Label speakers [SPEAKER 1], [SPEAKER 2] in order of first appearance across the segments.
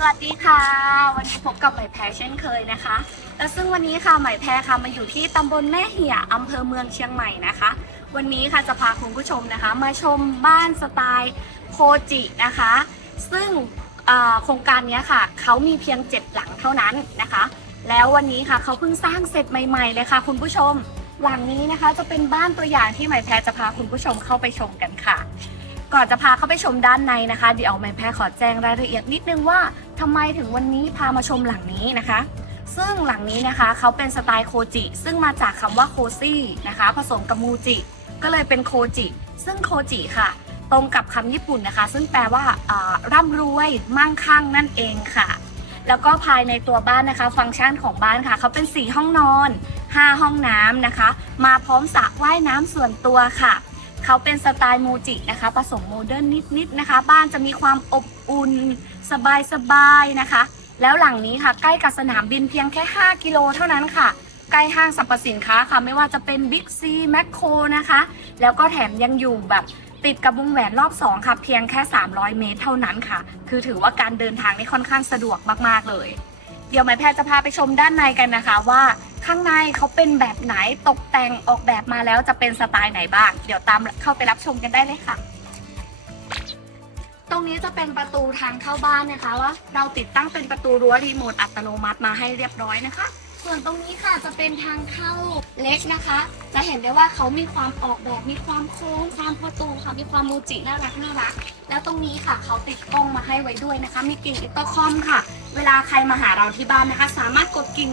[SPEAKER 1] สวัสดีค่ะ วันนี้พบกับไหม่แพรเช่นเคยนะคะ และซึ่งวันนี้ค่ะไหม่แพรค่ะมาอยู่ที่ตำบลแม่เหี่ยอำเภอเมืองเชียงใหม่นะคะ วันนี้ค่ะจะพาคุณผู้ชมนะคะ มาชมบ้านสไตล์โคจินะคะ ซึ่งโครงการนี้ค่ะเขามีเพียง 7 หลังเท่านั้นนะคะ แล้ววันนี้ค่ะเขาเพิ่งสร้างเสร็จใหม่ ๆ เลยค่ะ คุณผู้ชมหลังนี้นะคะจะเป็นบ้านตัวอย่างที่ไหม่แพรจะพาคุณผู้ชมเข้าไปชมกันค่ะ ก่อนจะพาเข้าไปชมด้านในนะคะเดี๋ยวไหมแพรขอแจ้งรายละเอียดนิดนึงว่าทำไมถึงวันนี้พามาชมหลังนี้นะคะ ซึ่งหลังนี้นะคะเขาเป็นสไตล์โคจิ ซึ่งมาจากคำว่าโคซี่นะคะ ผสมกับมูจิ ก็เลยเป็นโคจิ ซึ่งโคจิค่ะ ตรงกับคำญี่ปุ่นนะคะ ซึ่งแปลว่าอ่าร่ำรวยมั่งคั่งนั่นเองค่ะแล้วก็ภายในตัวบ้านนะคะ ฟังก์ชันของบ้านค่ะ เขาเป็น 4 ห้องนอน 5 ห้องน้ำนะคะ มาพร้อมสระว่ายน้ำส่วนตัวค่ะ เขาเป็นสไตล์โมจินะคะ ผสมโมเดิร์นนิดๆนะคะ บ้านจะมีความอบอุ่นสบายๆนะคะ แล้วหลังนี้ค่ะ ใกล้กับสนามบินเพียงแค่ 5 กิโลเท่านั้นค่ะ ใกล้ห้างสรรพสินค้าค่ะ ไม่ว่าจะเป็นบิ๊กซีแมคโครนะคะ แล้วก็แถมยังอยู่แบบติดกับวงแหวนรอบ 2 ค่ะ เพียงแค่ 300 เมตรเท่านั้นค่ะ คือถือว่าการเดินทางนี่ค่อนข้างสะดวกมากๆเลย เดี๋ยวหมายแพทย์จะพาไปชมด้านในกันนะคะว่าข้างในเขาเป็นแบบไหนตกแต่งออกแบบมาแล้วจะเป็นสไตล์ไหนบ้าง เดี๋ยวตามเข้าไปรับชมกันได้เลยค่ะ ตรงนี้จะเป็นประตูทางเข้าบ้านนะคะว่าเราติดตั้งเป็นประตูรั้วรีโมทอัตโนมัติมาให้เรียบร้อยนะคะ ส่วนตรงนี้ค่ะจะเป็นทางเข้าเล็กนะคะ จะเห็นได้ว่าเขามีความออกแบบมีความโค้งความประตูค่ะมีความมูจิน่ารักน่ารัก แล้วตรงนี้ค่ะเขาติดกล้องมาให้ไว้ด้วยนะคะ มีกิ่งอินเตคอมค่ะ เวลาใครมาหาเราที่บ้านนะคะ สามารถกดกิ่ง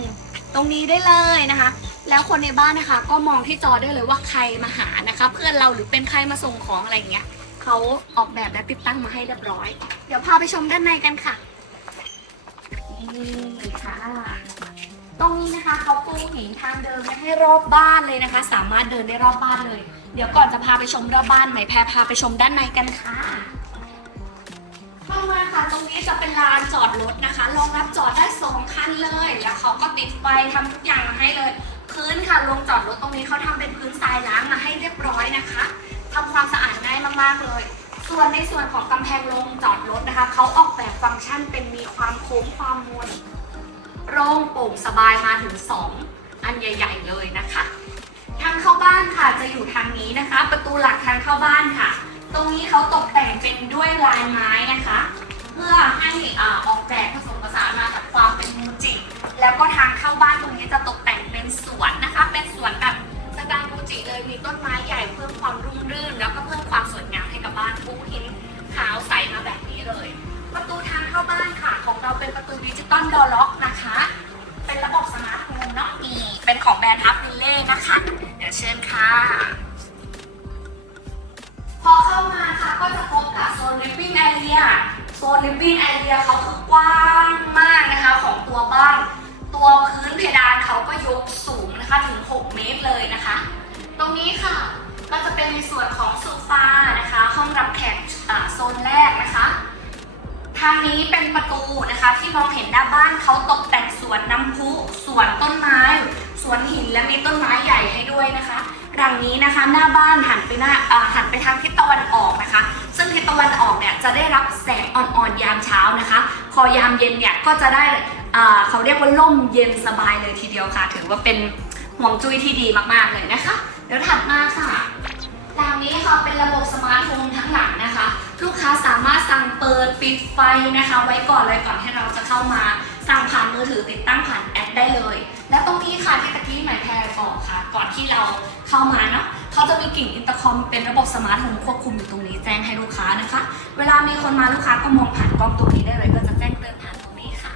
[SPEAKER 1] ตรงนี้ได้เลยนะคะ แล้วคนในบ้านนะคะ ก็มองที่จอได้เลยว่าใครมาหานะคะ เพื่อนเราหรือเป็นใครมาส่งของอะไรอย่างเงี้ยเขาออกแบบและติดตั้งมาให้เรียบร้อย เดี๋ยวพาไปชมด้านในกันค่ะนี่ค่ะตรงนี้นะคะเขาปูหินทางเดินไว้ให้รอบบ้านเลยนะคะ สามารถเดินได้รอบบ้านเลย เดี๋ยวก่อนจะพาไปชมรอบบ้านไหมแพรพาไปชมด้านในกันค่ะ เข้ามาค่ะตรงนี้จะเป็นลานจอดรถนะคะรองรับจอดได้สองคันเลยแล้วเขาก็ติดไฟทำทุกอย่างมาให้เลย พื้นค่ะลงจอดรถตรงนี้เขาทำเป็นพื้นทรายล้างมาให้เรียบร้อยนะคะทำความสะอาดง่ายมากๆเลย ส่วนในส่วนของกำแพงลงจอดรถนะคะเขาออกแบบฟังก์ชันเป็นมีความโค้งความมน โล่งโปร่งสบายมาถึง 2 อันใหญ่ ๆ เลยนะคะ ทางเข้าบ้านค่ะจะอยู่ทางนี้นะคะ ประตูหลักทางเข้าบ้านค่ะ ตรงนี้เขาตกแต่งเป็นด้วยลายไม้นะคะ เพื่อให้อ่าออกแบบผสมผสานมากับความเป็นมูจิ แล้วก็ทางเข้าบ้านตรงนี้จะตกแต่งเป็นสวนนะคะ เป็นสวนแบบสไตล์มูจิเลยมีต้นไม้ใหญ่เพิ่มความรุ่มรื่น แล้วก็เพิ่มความสวยงามให้กับบ้านปูหินขาวใสมาแบบนี้เลย ประตูทางเข้าบ้านค่ะของเราเป็นประตูดิจิตอลดอล็อกนะคะ เป็นระบบสมาร์ทโฮมเนาะนี่เป็นของแบรนด์ฮับวิลเล่นะคะ เดี๋ยวเชิญค่ะ เข้ามาค่ะก็จะพบกับโซน living area โซน living area เขาคือกว้างมากนะคะของตัวบ้าน ตัวพื้นเพดานเขาก็ยกสูงนะคะถึง 6 เมตรเลยนะคะ ตรงนี้ค่ะก็จะเป็นในส่วนของโซฟานะคะ ห้องรับแขกโซนแรกนะคะ ทางนี้เป็นประตูนะคะที่มองเห็นหน้าบ้านเขาตกแต่งสวนน้ำพุสวนต้นไม้สวนหินและมีต้นไม้ใหญ่ให้ด้วยนะคะ หลังนี้นะคะหน้าบ้านหันไปหน้าหันไปทางทิศตะวันออกนะคะ ซึ่งทิศตะวันออกเนี่ยจะได้รับแสงอ่อนๆยามเช้านะคะ พอยามเย็นเนี่ยก็จะได้เขาเรียกว่าร่มเย็นสบายเลยทีเดียวค่ะ ถือว่าเป็นห่วงจุ้ยที่ดีมากๆเลยนะคะ เดี๋ยวถัดมาค่ะหลังนี้ค่ะเป็นระบบสมาร์ทโฮมทั้งหลังนะคะ ลูกค้าสามารถสั่งเปิดปิดไฟนะคะ ไว้ก่อนเลยก่อนที่เราจะเข้ามา สั่งผ่านมือถือติดตั้งผ่านแอปได้เลย และตรงนี้ค่ะที่ตะกี้หมายแพรบอกค่ะ ก่อนที่เราเข้ามาเนาะเขาจะมีกิ่งอินเตอร์คอมเป็นระบบสมาร์ทโฮมควบคุมอยู่ตรงนี้แจ้งให้ลูกค้านะคะ เวลามีคนมาลูกค้าก็มองผ่านกล้องตัวนี้ได้เลยก็จะแจ้งเตือนผ่านตรงนี้ค่ะ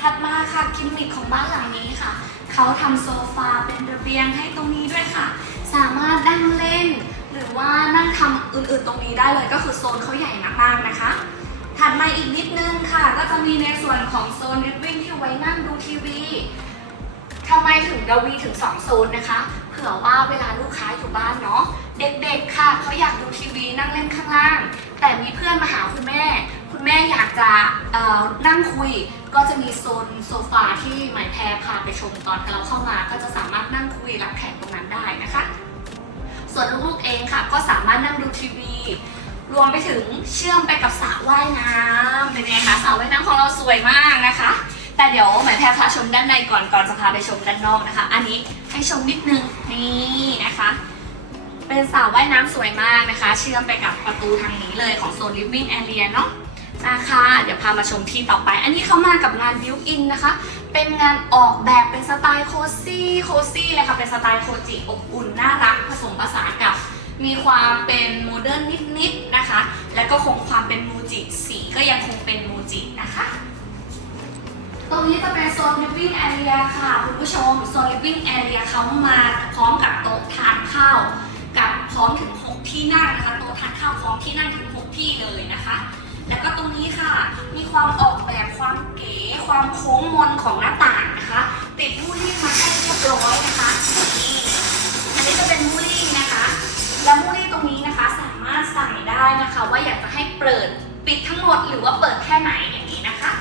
[SPEAKER 1] ถัดมาค่ะกิมมิคของบ้านหลังนี้ค่ะเขาทำโซฟาเป็นระเบียงให้ตรงนี้ด้วยค่ะ สามารถนั่งเล่น หรือว่านั่งทำอื่นๆตรงนี้ได้เลยก็คือโซนเขาใหญ่มากๆนะคะถัดมาอีกนิดนึงค่ะ ก็จะมีในส่วนของโซนลิฟวิ่งที่ไว้นั่งดูทีวี ทำไมถึงเรามีถึง 2 โซนนะคะ เผื่อว่าเวลาลูกค้าอยู่บ้านเนาะ เด็กๆค่ะเขาอยากดูทีวีนั่งเล่นข้างล่าง แต่มีเพื่อนมาหาคุณแม่ คุณแม่อยากจะนั่งคุย ก็จะมีโซนโซฟาที่หมายแพรพาไปชมตอนเราเข้ามา ก็จะสามารถนั่งคุยรับแขกตรงนั้นได้นะคะ ส่วนลูกๆเองค่ะ ก็สามารถนั่งดูทีวีรวมไปถึงเชื่อมไปกับสระว่ายน้ำเป็นไงคะสระว่ายน้ำของเราสวยมากนะคะ แต่เดี๋ยวหมายแพรพาชมด้านในก่อนก่อนจะพาไปชมด้านนอกนะคะ อันนี้ให้ชมนิดนึงนี่นะคะ เป็นสระว่ายน้ำสวยมากนะคะ เชื่อมไปกับประตูทางนี้เลยของโซน living area เนาะนะคะเดี๋ยวพามาชมที่ต่อไป อันนี้เขามากับงาน built in นะคะ เป็นงานออกแบบเป็นสไตล์โคซี่โคซี่เลยค่ะ เป็นสไตล์โคจิอบอุ่นน่ารักผสมผสานกับ มีความเป็นโมเดิร์นนิดๆนะคะ แล้วก็คงความเป็นมูจิสีก็ยังคงเป็นมูจินะคะ ตรงนี้จะเป็นโซน living area ค่ะคุณผู้ชม โซน living area เขามาพร้อมกับโต๊ะทานข้าวกับพร้อมถึง 6 ที่นั่งนะคะ โต๊ะทานข้าวพร้อมที่นั่งถึง 6 ที่เลยนะคะ แล้วก็ตรงนี้ค่ะ มีความออกแบบความเก๋ ความโค้งมนของหน้าต่างนะคะ ติดมูลี่มาให้เรียบร้อยนะคะนี่อันนี้จะเป็นมูลี่นะคะ และมูลี่ตรงนี้นะคะสามารถสั่งได้นะคะ ว่าอยากจะให้เปิดปิดทั้งหมดหรือว่าเปิดแค่ไหนอย่างนี้นะคะ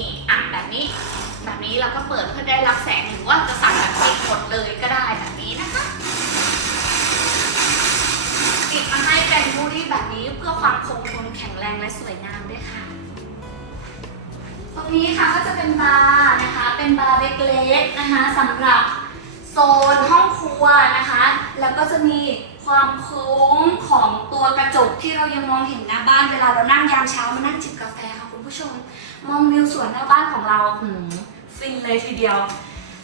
[SPEAKER 1] นี่อะแบบนี้ แบบนี้เราก็เปิดเพื่อได้รับแสงหรือว่าจะสั่งแบบปิดหมดเลยก็ได้แบบนี้นะคะติดมาให้เป็นมูลี่แบบนี้เพื่อความคงทนแข็งแรงและสวยงามด้วยค่ะ ตรงนี้ค่ะก็จะเป็นบาร์นะคะ เป็นบาร์เล็กๆนะคะสำหรับโซนห้องครัวนะคะ แล้วก็จะมีความโค้งของตัวกระจกที่เรายังมองเห็นหน้าบ้านเวลาเรานั่งยามเช้ามานั่งจิบกาแฟค่ะคุณผู้ชม มองวิวสวนหน้าบ้านของเราหืมฟินเลยทีเดียว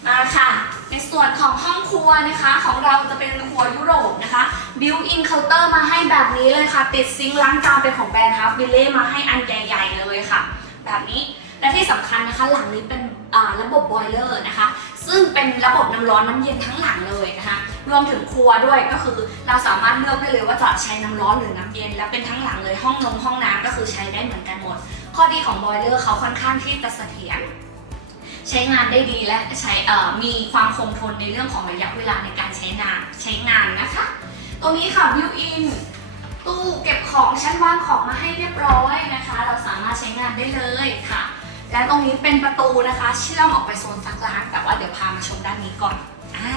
[SPEAKER 1] มาค่ะ ในส่วนของห้องครัวนะคะ ของเราจะเป็นครัวยุโรปนะคะ บิวอินเคาน์เตอร์มาให้แบบนี้เลยค่ะ ติดซิงค์ล้างจานเป็นของแบรนด์ฮับบิเล่มาให้อันใหญ่ ๆ เลยค่ะ แบบนี้และที่สำคัญนะคะ หลังนี้เป็นระบบบอยเลอร์นะคะ ซึ่งเป็นระบบน้ำร้อนน้ำเย็นทั้งหลังเลยนะคะรวมถึงครัวด้วยก็คือเราสามารถเลือกได้เลยว่าจะใช้น้ำร้อนหรือน้ำเย็น และเป็นทั้งหลังเลยห้องนงห้องน้ำก็คือใช้ได้เหมือนกันหมด ข้อดีของบอยเลอร์เขาค่อนข้างที่จะเสถียรใช้งานได้ดีและใช้มีความคงทนในเรื่องของระยะเวลาในการใช้งานใช้งานนะคะ ตรงนี้ค่ะบิวอินตู้เก็บของชั้นวางของมาให้เรียบร้อยนะคะ เราสามารถใช้งานได้เลยค่ะ และตรงนี้เป็นประตูนะคะ เชื่อมออกไปโซนซักล้าง แต่ว่าเดี๋ยวพามาชมด้านนี้ก่อนอ่า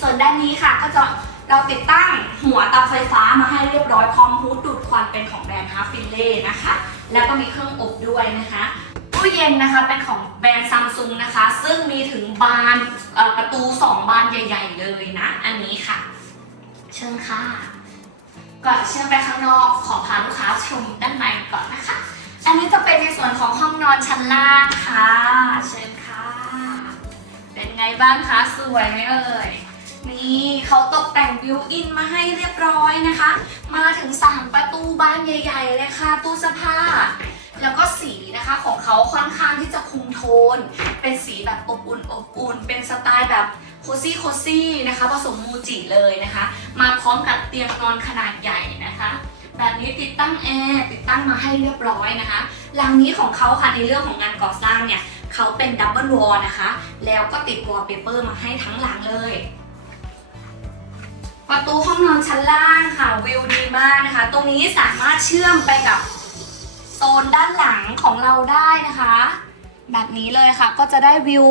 [SPEAKER 1] ส่วนด้านนี้ค่ะก็จะเราติดตั้งหัวเตาไฟฟ้ามาให้เรียบร้อยพร้อมฮูดดูดควันเป็นของแบรนด์ฮาฟิเล่นะคะ แล้วก็มีเครื่องอบด้วยนะคะตู้เย็นนะคะเป็นของแบรนด์ซัมซุงนะคะ ซึ่งมีถึงบานประตู 2 บานใหญ่ ๆ เลยนะ อันนี้ค่ะ เชิญค่ะก่อนเชื่อมไปข้างนอกขอพาลูกค้าชมด้านในก่อนนะคะ อันนี้จะเป็นในส่วนของห้องนอนชั้นล่างค่ะ เชิญค่ะ เป็นไงบ้างคะสวยไหมเอ่ย นี่เขาตกแต่งบิวอินมาให้เรียบร้อยนะคะ มาถึง 3 ประตูบานใหญ่ๆเลยค่ะตู้เสื้อผ้า แล้วก็สีนะคะของเขาค่อนข้างที่จะคุมโทน เป็นสีแบบอบอุ่นอบอุ่น เป็นสไตล์แบบโคซี่โคซี่นะคะผสมมูจิเลยนะคะ มาพร้อมกับเตียงนอนขนาดใหญ่นะคะแบบนี้ติดตั้งแอร์ติดตั้งมาให้เรียบร้อยนะคะหลังนี้ของเขาค่ะในเรื่องของงานก่อสร้างเนี่ยเขาเป็นดับเบิลวอลนะคะ แล้วก็ติดวอลเปเปอร์มาให้ทั้งหลังเลย ประตูห้องนอนชั้นล่างค่ะวิวดีมากนะคะ ตรงนี้สามารถเชื่อมไปกับโซนด้านหลังของเราได้นะคะ แบบนี้เลยค่ะก็จะได้วิว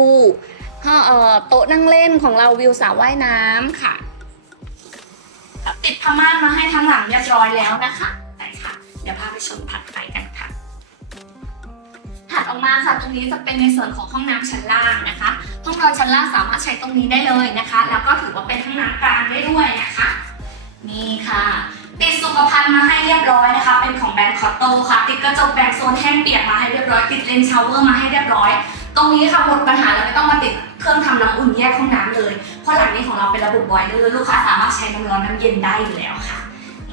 [SPEAKER 1] โต๊ะนั่งเล่นของเราวิวสระว่ายน้ำค่ะ ติดผ้าม่านมาให้ทั้งหลังเรียบร้อยแล้วนะคะไปค่ะ เดี๋ยวพาไปชมถัดไปกันค่ะถัดออกมาค่ะตรงนี้จะเป็นในส่วนของห้องน้ำชั้นล่างนะคะ ห้องนอนชั้นล่างสามารถใช้ตรงนี้ได้เลยนะคะ แล้วก็ถือว่าเป็นห้องน้ำกลางได้ด้วยนะคะ ค่ะ ติดสุขภัณฑ์มาให้เรียบร้อยนะคะ เป็นของแบรนด์คอตโตค่ะ ติดกระจกแบ่งโซนแห้งเปียกมาให้เรียบร้อย ติดเลนส์ชาวเวอร์มาให้เรียบร้อย ตรงนี้ค่ะหมดปัญหาเราไม่ต้องมาติดเครื่องทำน้ำอุ่นแยกห้องน้ำเลย เพราะหลังนี้ของเราเป็นระบบบอยเลอร์ลูกค้าสามารถใช้น้ำร้อนน้ำเย็นได้อยู่แล้วค่ะ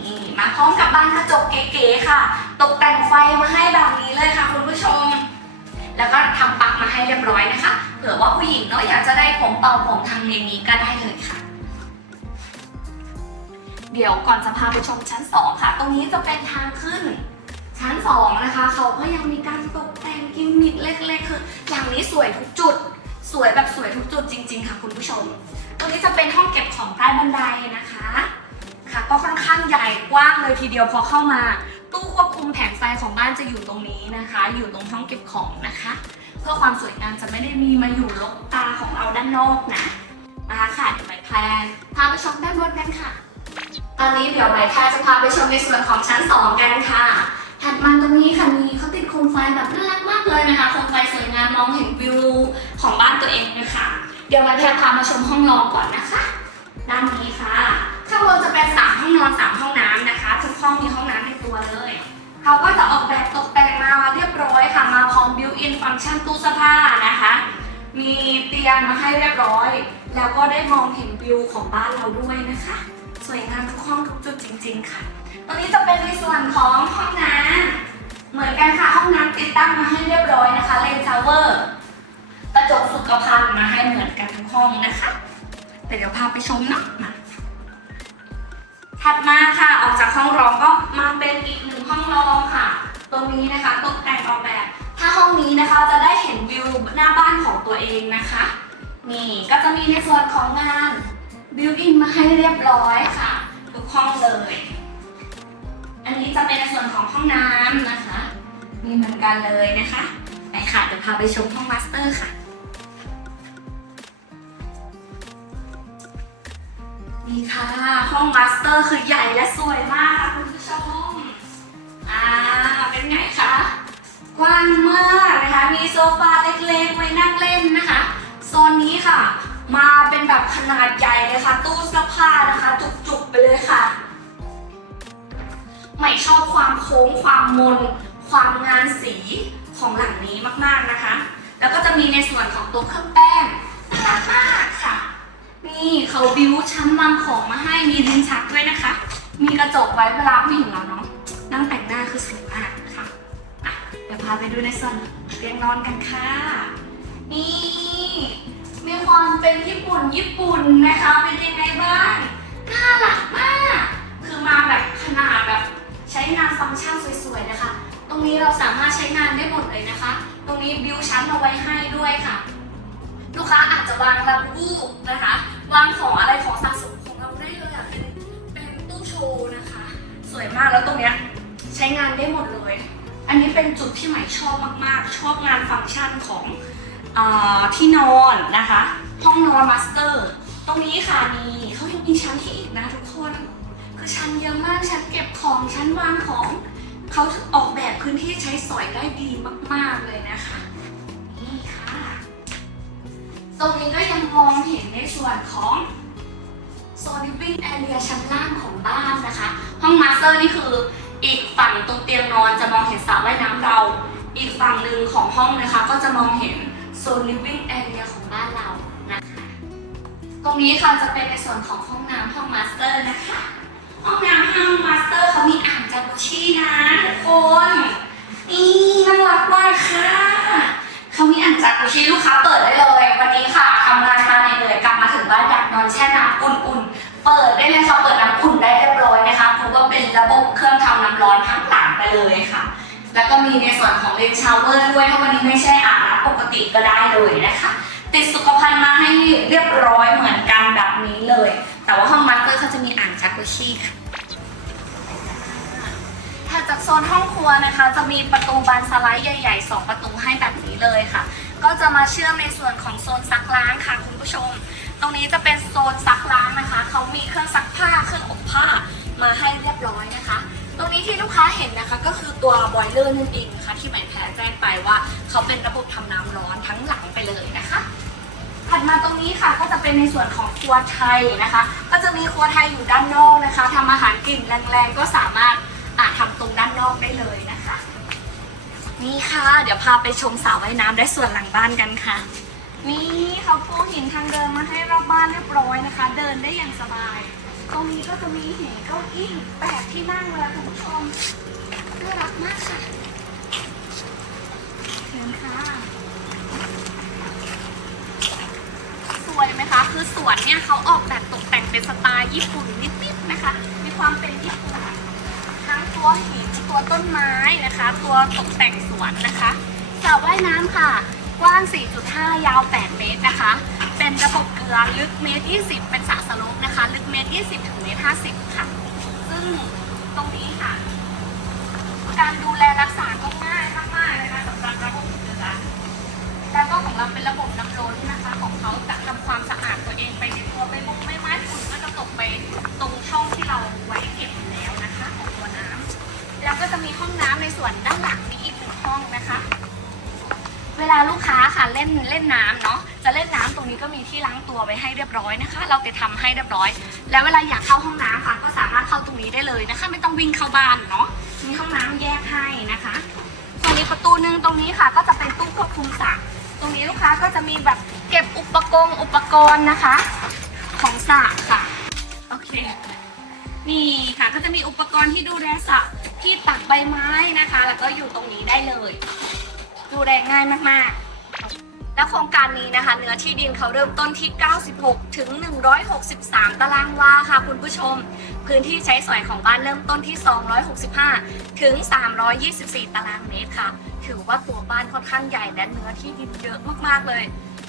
[SPEAKER 1] นี่มาพร้อมกับบานกระจกเก๋ๆค่ะ ตกแต่งไฟมาให้แบบนี้เลยค่ะ คุณผู้ชม แล้วก็ทำปลั๊กมาให้เรียบร้อยนะคะ เผื่อว่าผู้หญิงเนาะอยากจะได้ผมเป่าผมทางในนี้ก็ได้เลยค่ะ เดี๋ยวก่อนจะพาไปชมชั้น 2 ค่ะ ตรงนี้จะเป็นทางขึ้น ชั้น 2 นะคะ เขาก็ยังมีการตกแต่งกิมมิคเล็กๆ คืออย่างนี้สวยทุกจุด สวยแบบสวยทุกจุดจริง ๆ ค่ะคุณผู้ชม ตรงนี้จะเป็นห้องเก็บของใต้บันไดนะคะ ค่ะ ก็ค่อนข้างใหญ่กว้างเลยทีเดียวพอเข้ามา ตู้ควบคุมแผงไฟของบ้านจะอยู่ตรงนี้นะคะ อยู่ตรงห้องเก็บของนะคะ เพื่อความสวยงามจะไม่ได้มีมาอยู่ลกตาของเราด้านนอกนะมาค่ะเดี๋ยวไปแพลนพาไปชมด้านบนกันค่ะ ตอนนี้เดี๋ยวใบแพทย์จะพาไปชมในส่วนของชั้น 2 กันค่ะ ถัดมาตรงนี้ค่ะมีเขาติดโคมไฟแบบน่ารักมากเลยนะคะ โคมไฟสวยงามมองเห็นวิวของบ้านตัวเองนะคะ เดี๋ยวใบแพทย์พามาชมห้องนอนก่อนนะคะ ด้านนี้ค่ะ ข้างบนจะเป็นสามห้องนอนสามห้องน้ำนะคะ ทุกห้องมีห้องน้ำในตัวเลย เขาก็จะออกแบบตกแต่งมาเรียบร้อยค่ะ มาพร้อมบิวอินฟังก์ชันตู้เสื้อผ้านะคะ มีเตียงมาให้เรียบร้อย แล้วก็ได้มองเห็นวิวของบ้านเราด้วยนะคะ สวยงามทุกห้องทุกจุดจริง ๆ ค่ะ ตรงนี้จะเป็นในส่วนของห้องน้ำเหมือนกันค่ะห้องน้ำติดตั้งมาให้เรียบร้อยนะคะเลนชาวเวอร์กระจกสุขภัณฑ์มาให้เหมือนกันทุกห้องนะคะแต่เดี๋ยวพาไปชมหนักมาถัดมาค่ะออกจากห้องรองก็มาเป็นอีกหนึ่งห้องรองค่ะ ตรงนี้นะคะตกแต่งออกแบบ ถ้าห้องนี้นะคะจะได้เห็นวิวหน้าบ้านของตัวเองนะคะ นี่ก็จะมีในส่วนของงาน บิวอินมาให้เรียบร้อยค่ะ ทุกห้องเลย อันนี้จะเป็นในส่วนของห้องน้ำนะคะ มีเหมือนกันเลยนะคะ ไปค่ะเดี๋ยวพาไปชมห้องมาสเตอร์ค่ะ นี่ค่ะห้องมาสเตอร์คือใหญ่และสวยมากค่ะคุณผู้ชม อ่า เป็นไงคะ กว้างมากนะคะ มีโซฟาเล็กๆไว้นั่งเล่นนะคะ โซนนี้ค่ะ มาเป็นแบบขนาดใหญ่เลยค่ะ ตู้เสื้อผ้านะคะ จุกๆไปเลยค่ะ ใหม่ชอบความโค้งความมน ความงานสีของหลังนี้มากๆนะคะ แล้วก็จะมีในส่วนของตัวเครื่องแป้งน่ารักมากค่ะ นี่เขาบิวชั้นวางของมาให้มีลิ้นชักด้วยนะคะ มีกระจกไว้เวลาผู้หญิงเราเนาะนั่งแต่งหน้าคือสวยมากค่ะอะเดี๋ยวพาไปดูในส่วนเตียงนอนกันค่ะ นี่ มีความเป็นญี่ปุ่นญี่ปุ่นนะคะ เป็นยังไงบ้างน่ารักมาก คือมาแบบขนาดแบบใช้งานฟังก์ชันสวยๆนะคะ ตรงนี้เราสามารถใช้งานได้หมดเลยนะคะ ตรงนี้บิวชั้นเอาไว้ให้ด้วยค่ะ ลูกค้าอาจจะวางลำรูปนะคะ วางของอะไรของสะสมของเราได้เลยอะเป็นเป็นตู้โชว์นะคะ สวยมากแล้วตรงเนี้ยใช้งานได้หมดเลย อันนี้เป็นจุดที่ใหม่ชอบมากๆ ชอบงานฟังก์ชันของ ที่นอนนะคะ ห้องนอนมาสเตอร์ ตรงนี้ค่ะนี่เขายังมีชั้นที่อีกนะทุกคน คือชั้นเยอะมากชั้นเก็บของชั้นวางของเขาออกแบบพื้นที่ใช้สอยได้ดีมาก ๆเลยนะคะนี่ค่ะ ตรงนี้ก็ยังมองเห็นในส่วนของโซน living area ชั้นล่างของบ้านนะคะ ห้องมาสเตอร์นี่คืออีกฝั่งตรงเตียงนอนจะมองเห็นสระว่ายน้ำเรา อีกฝั่งหนึ่งของห้องนะคะ ก็จะมองเห็น โซน living area ของบ้านเรานะคะ ตรงนี้ค่ะจะเป็นในส่วนของห้องน้ำห้องมาสเตอร์นะคะ ห้องน้ำห้องมาสเตอร์เขามีอ่างจากุชี่นะทุกคน นี่น่ารักมากค่ะ เขามีอ่างจากุชิลูกค้าเปิดได้เลย วันนี้ค่ะทำงานมาเหนื่อยกลับมาถึงบ้านอยากนอนแช่น้ำอุ่นๆ เปิดได้เลยค่ะ เปิดน้ำอุ่นได้เรียบร้อยนะคะเพราะว่าเป็นระบบเครื่องทำน้ำร้อนทั้งหลังไปเลยค่ะ แล้วก็มีในส่วนของเลนชาวเวอร์ด้วย ถ้าวันนี้ไม่ใช่อาบ ปกติก็ได้เลยนะคะ ติดสุขภัณฑ์มาให้เรียบร้อยเหมือนกันแบบนี้เลย แต่ว่าห้องมาสเตอร์เขาจะมีอ่างจากุชิค่ะถัดจากโซนห้องครัวนะคะ จะมีประตูบานสไลด์ใหญ่ๆ 2 ประตูให้แบบนี้เลยค่ะ ก็จะมาเชื่อมในส่วนของโซนซักล้างค่ะคุณผู้ชม ตรงนี้จะเป็นโซนซักล้างนะคะ เขามีเครื่องซักผ้าเครื่องอบผ้ามาให้เรียบร้อยนะคะ นี้ที่ลูกค้าเห็นนะคะ ก็คือตัวบอยเลอร์นั่นเองนะคะที่หมายแพรแจ้งไปว่า เขาเป็นระบบทำน้ำร้อนทั้งหลังไปเลยนะคะถัดมาตรงนี้ค่ะก็จะเป็นในส่วนของครัวไทยนะคะ ก็จะมีครัวไทยอยู่ด้านนอกนะคะทำอาหารกลิ่นแรงๆ ก็สามารถอาทำตรงด้านนอกได้เลยนะคะ นี่ค่ะ เดี๋ยวพาไปชมสระว่ายน้ำได้ส่วนหลังบ้านกันค่ะนี่เขาปูหินทางเดินมาให้รอบบ้านเรียบร้อยนะคะ เดินได้อย่างสบาย ตรงนี้ก็จะมีเหเก้าอี้แปดที่นั่งเลยคุณผู้ชมน่ารักมากค่ะเชิญค่ะ สวยไหมคะ คือสวนเนี่ยเขาออกแบบตกแต่งเป็นสไตล์ญี่ปุ่นนิดๆนะคะ มีความเป็นญี่ปุ่นทั้งตัวหินตัวต้นไม้นะคะ ตัวตกแต่งสวนนะคะสระว่ายน้ำค่ะ กว้าง 4.5 ยาว 8 เมตรนะคะ เป็นระบบเกลือลึกเมตรยี่สิบเป็นสระสลบนะคะ ลึกเมตรยี่สิบถึงเมตรห้าสิบค่ะ ซึ่งตรงนี้ค่ะ การดูแลรักษาก็ง่ายมากๆนะคะสำหรับระบบเกลือแล้วก็ของเราเป็นระบบน้ำล้นนะคะ ของเขาจะทำความสะอาดตัวเองไปในตัวไปมุกไม่ไม้ฝุ่นก็จะตกไปตรงช่องที่เราไว้เก็บแล้วนะคะของตัวน้ำแล้วก็จะมีห้องน้ำในส่วนด้านหลังนี้อีกหนึ่งห้องนะคะ เวลาลูกค้าค่ะเล่นเล่นน้ำเนาะ จะเล่นน้ำตรงนี้ก็มีที่ล้างตัวไว้ให้เรียบร้อยนะคะ เราไปทำให้เรียบร้อย แล้วเวลาอยากเข้าห้องน้ำค่ะก็สามารถเข้าตรงนี้ได้เลยนะคะ ไม่ต้องวิ่งเข้าบ้านเนาะมีห้องน้ำแยกให้นะคะส่วนอีกประตูหนึ่งตรงนี้ค่ะ ก็จะเป็นตู้ควบคุมสระตรงนี้ลูกค้าก็จะมีแบบเก็บอุปกรณ์อุปกรณ์นะคะ ของสระค่ะโอเคนี่ค่ะก็จะมีอุปกรณ์ที่ดูแลสระที่ตักใบไม้นะคะ แล้วก็อยู่ตรงนี้ได้เลย ดูแลง่ายมากๆ และโครงการนี้นะคะ เนื้อที่ดินเขาเริ่มต้นที่ 96 ถึง 163 ตารางวาค่ะ คุณผู้ชม พื้นที่ใช้สอยของบ้านเริ่มต้นที่ 265 ถึง 324 ตารางเมตรค่ะ ถือว่าตัวบ้านค่อนข้างใหญ่และเนื้อที่ดินเยอะมากๆเลย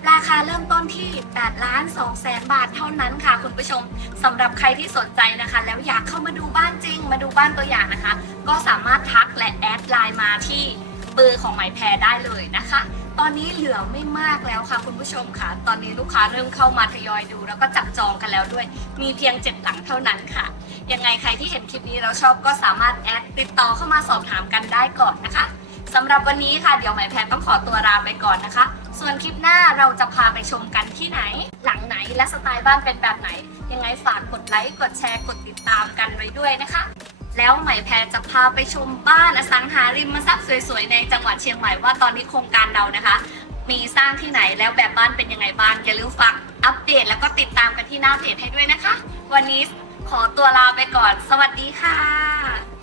[SPEAKER 1] ราคาเริ่มต้นที่ 8 ล้าน2แสนบาทเท่านั้นค่ะ คุณผู้ชมสำหรับใครที่สนใจนะคะ แล้วอยากเข้ามาดูบ้านจริง มาดูบ้านตัวอย่างนะคะ ก็สามารถทักและแอดไลน์มาที่เบอร์ของไหมแพรได้เลยนะคะ ตอนนี้เหลือไม่มากแล้วค่ะคุณผู้ชมค่ะ ตอนนี้ลูกค้าเริ่มเข้ามาทยอยดู แล้วก็จับจองกันแล้วด้วย มีเพียง7หลังเท่านั้นค่ะ ยังไงใครที่เห็นคลิปนี้แล้วชอบก็สามารถแอดติดต่อเข้ามาสอบถามกันได้ก่อนนะคะสำหรับวันนี้ค่ะเดี๋ยวหมายแพรต้องขอตัวลาไปก่อนนะคะ ส่วนคลิปหน้าเราจะพาไปชมกันที่ไหน หลังไหนและสไตล์บ้านเป็นแบบไหน ยังไงฝากกดไลค์กดแชร์กดติดตามกันไว้ด้วยนะคะ แล้วใหม่แพรจะพาไปชมบ้านอสังหาริมทรัพย์สวยๆ ในจังหวัดเชียงใหม่ว่าตอนนี้โครงการเรานะคะ มีสร้างที่ไหนแล้วแบบบ้านเป็นยังไงบ้างอย่าลืมฝากอัปเดตแล้วก็ติดตามกันที่หน้าเพจให้ด้วยนะคะ วันนี้ขอตัวลาไปก่อน สวัสดีค่ะ